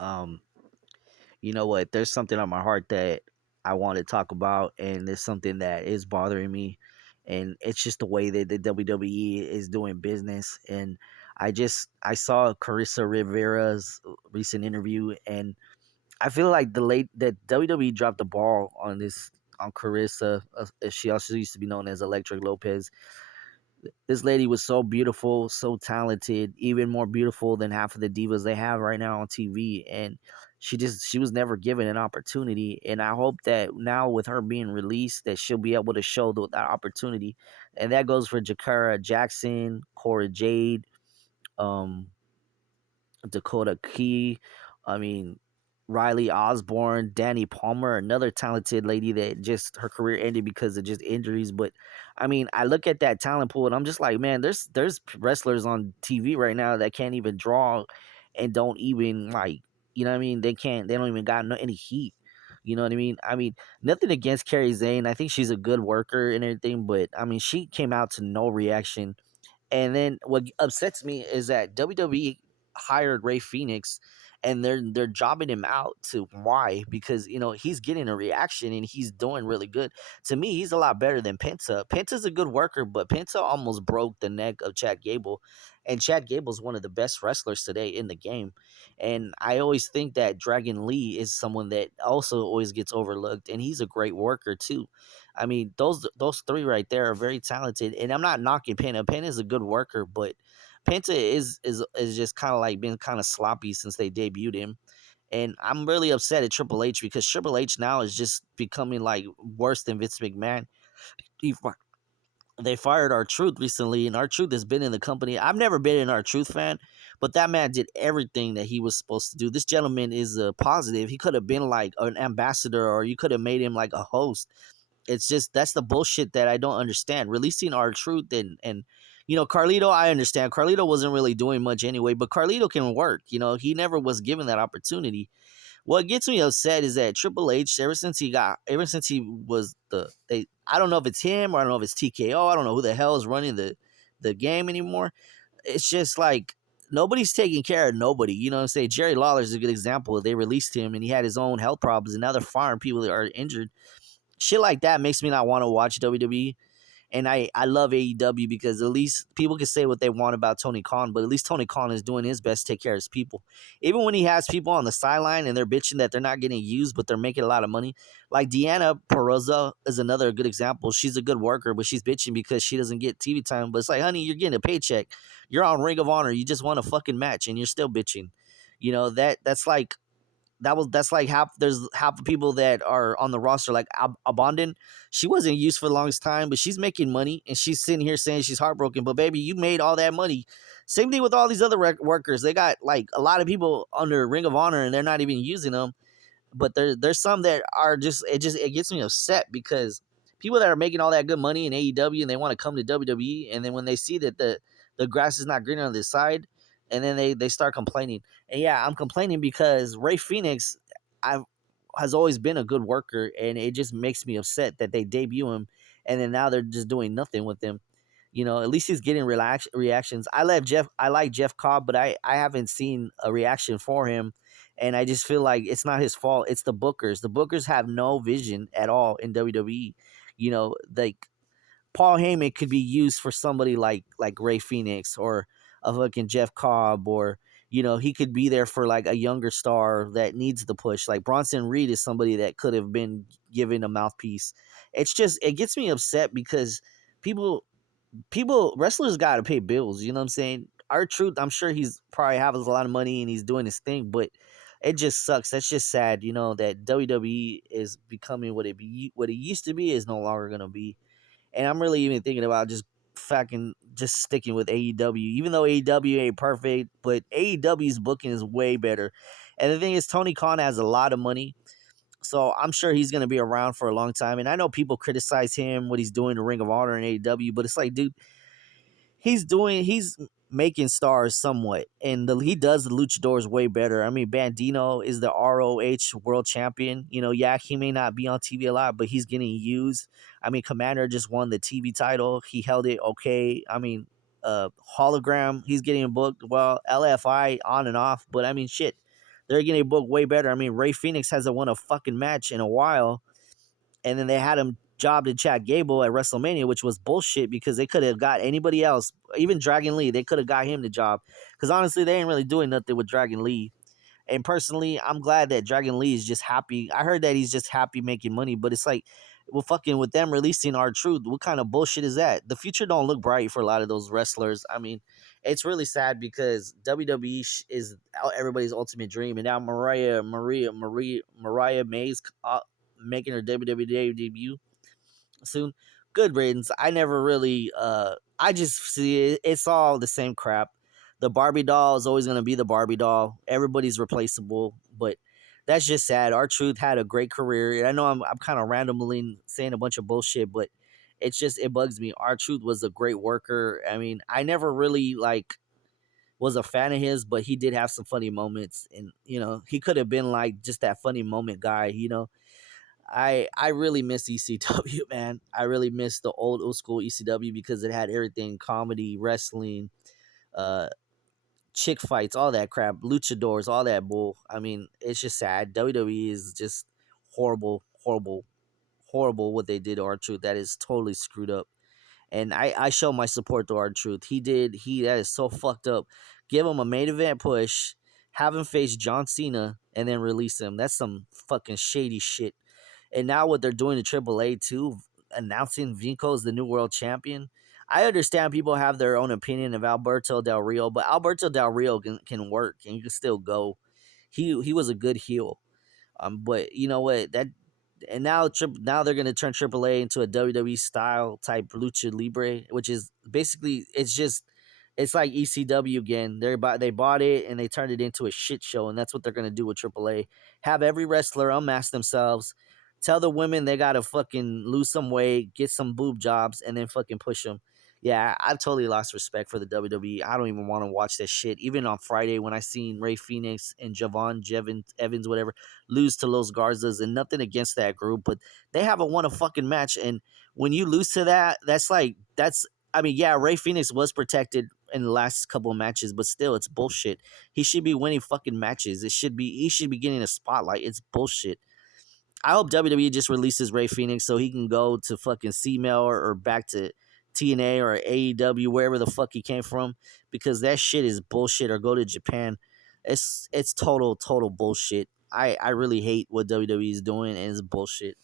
Um, you know what? There's something on my heart that I want to talk about, and it's something that is bothering me, and it's just the way that the WWE is doing business. And I saw Carissa Rivera's recent interview, and I feel like the late that WWE dropped the ball on this on Carissa. She also used to be known as Electric Lopez. This lady was so beautiful, so talented, even more beautiful than half of the divas they have right now on TV. And she was never given an opportunity. And I hope that now with her being released, that she'll be able to show that opportunity. And that goes for Jakara Jackson, Cora Jade, um, Dakota Key. I mean, Riley Osborne, Danny Palmer, another talented lady that just her career ended because of just injuries. But I mean, I look at that talent pool and I'm just like, man, there's wrestlers on TV right now that can't even draw and don't even like, you know what I mean? They don't even got any heat. You know what I mean? I mean, nothing against Carrie Zane. I think she's a good worker and everything, but I mean, she came out to no reaction. And then what upsets me is that WWE hired Ray Phoenix and they're jobbing him out to why? Because he's getting a reaction and he's doing really good. To me, he's a lot better than Penta. Penta's a good worker, but Penta almost broke the neck of Chad Gable. And Chad Gable's one of the best wrestlers today in the game. And I always think that Dragon Lee is someone that also always gets overlooked, and he's a great worker too. I mean, those three right there are very talented, and I'm not knocking Penta. Penta is a good worker, but Penta is just kind of like been kind of sloppy since they debuted him, and I'm really upset at Triple H because Triple H now is just becoming like worse than Vince McMahon. He, they fired our Truth recently, and our Truth has been in the company. I've never been an our Truth fan, but that man did everything that he was supposed to do. This gentleman is a positive. He could have been like an ambassador, or you could have made him like a host. It's just that's the bullshit that I don't understand. Releasing our Truth and Carlito, I understand. Carlito wasn't really doing much anyway, but Carlito can work. He never was given that opportunity. What gets me upset is that Triple H, ever since he was I don't know if it's him or I don't know if it's TKO. I don't know who the hell is running the game anymore. It's just like nobody's taking care of nobody. You know what I'm saying? Jerry Lawler is a good example. They released him and he had his own health problems, and now they're firing people that are injured. Shit like that makes me not want to watch WWE. And I love AEW because at least people can say what they want about Tony Khan, but at least Tony Khan is doing his best to take care of his people. Even when he has people on the sideline and they're bitching that they're not getting used, but they're making a lot of money. Like Deanna Perroza is another good example. She's a good worker, but she's bitching because she doesn't get TV time. But it's like, honey, you're getting a paycheck. You're on Ring of Honor. You just won a fucking match and you're still bitching. That's like that's like half the people that are on the roster, like Abondon. She wasn't used for the longest time, but she's making money and she's sitting here saying she's heartbroken. But baby, you made all that money. Same thing with all these other workers. They got like a lot of people under Ring of Honor and they're not even using them. But there's some that are it gets me upset because people that are making all that good money in AEW and they want to come to WWE, and then when they see that the grass is not greener on the side, and then they start complaining. And yeah, I'm complaining because Ray Phoenix I has always been a good worker, and it just makes me upset that they debut him and then now they're just doing nothing with him. At least he's getting reactions. I like Jeff Cobb, but I haven't seen a reaction for him. And I just feel like it's not his fault. It's the bookers. The bookers have no vision at all in WWE. Like Paul Heyman could be used for somebody like Ray Phoenix or a fucking Jeff Cobb, or he could be there for like a younger star that needs the push. Like Bronson Reed is somebody that could have been given a mouthpiece. It gets me upset because wrestlers got to pay bills. You know what I'm saying? Our Truth, I'm sure he's probably has a lot of money and he's doing his thing, but it just sucks. That's just sad. That WWE is becoming what it used to be is no longer gonna be. And I'm really even thinking about just sticking with AEW, even though AEW ain't perfect, but AEW's booking is way better. And the thing is, Tony Khan has a lot of money, so I'm sure he's going to be around for a long time. And I know people criticize him, what he's doing to Ring of Honor and AEW, but it's like, dude, he's making stars somewhat, and he does the luchadors way better. I mean, Bandino is the ROH world champion. Yeah, he may not be on TV a lot, but he's getting used. I mean, Commander just won the TV title. He held it okay. I mean, Hologram, he's getting booked. Well, LFI on and off, but I mean, shit. they're getting booked way better. I mean, Ray Phoenix hasn't won a fucking match in a while, and then they had him jobbed in Chad Gable at WrestleMania, which was bullshit because they could have got anybody else, even Dragon Lee. They could have got him the job because honestly, they ain't really doing nothing with Dragon Lee. And personally, I'm glad that Dragon Lee is just happy. I heard that he's just happy making money, but it's like, well, fucking with them releasing our truth. What kind of bullshit is that? The future don't look bright for a lot of those wrestlers. I mean, it's really sad because WWE is everybody's ultimate dream, and now Mariah May's making her WWE debut soon. Good riddance. I never really I just see it, it's all the same crap. The Barbie doll is always gonna be the Barbie doll. Everybody's replaceable, but that's just sad. Our Truth had a great career. And I know I'm kind of randomly saying a bunch of bullshit, but it's just it bugs me. Our Truth was a great worker. I mean, I never really like was a fan of his, but he did have some funny moments, and he could have been like just that funny moment guy. I really miss ECW, man. I really miss the old school ECW because it had everything: comedy, wrestling, uh, chick fights, all that crap, luchadors, all that bull. I mean, it's just sad. WWE is just horrible, horrible, horrible. What they did to our Truth, that is totally screwed up. And I show my support to our Truth. He that is so fucked up. Give him a main event push, have him face John Cena, and then release him. That's some fucking shady shit. And now what they're doing to AAA too, announcing Vinco as the new world champion. I understand people have their own opinion of Alberto Del Rio, but Alberto Del Rio can work and you can still go. He was a good heel. But you know what? That and now they're gonna turn AAA into a WWE style type lucha libre, which is basically it's like ECW again. They bought it and they turned it into a shit show, and that's what they're gonna do with AAA. Have every wrestler unmask themselves. Tell the women they gotta fucking lose some weight, get some boob jobs, and then fucking push them. Yeah, I've totally lost respect for the WWE. I don't even want to watch that shit. Even on Friday when I seen Ray Phoenix and Evans, whatever, lose to Los Garzas, and nothing against that group, but they haven't won a fucking match. And when you lose to that, I mean, yeah, Ray Phoenix was protected in the last couple of matches, but still, it's bullshit. He should be winning fucking matches. He should be getting a spotlight. It's bullshit. I hope WWE just releases Ray Phoenix so he can go to fucking C-Mail or back to TNA or AEW, wherever the fuck he came from, because that shit is bullshit. Or go to Japan. It's total bullshit. I really hate what WWE is doing, and it's bullshit.